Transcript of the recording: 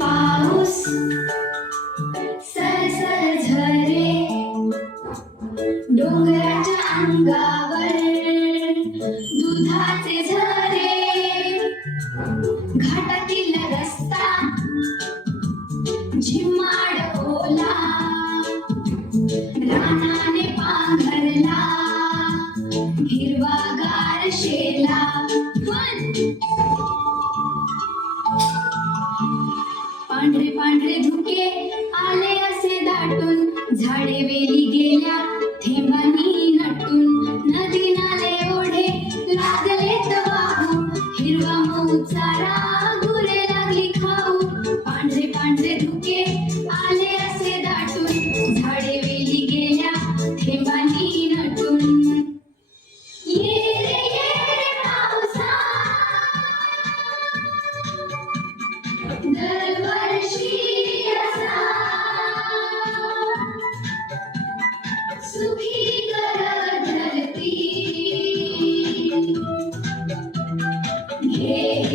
पाऊस सरसर झरे डोंगराच्या अंगावर दुधाचे झरे घाटातील रस्ता झिम्माड ओला रानाने पांघरला हिरवागार शेला पांढरे पांढरे धुके आले असे दाटून झाडे वेली गेल्या थेंबांनी नटून नदी नाले ओढे लागलेत वाहू हिरवा मऊ चारा गुरे लागली खाऊ पांढरे पांढरे धुके आले असे दाटून झाडे वेली गेल्या थेंबांनी नटून ये रे पावसा दरवर्षी असा सुखी कर धरती घे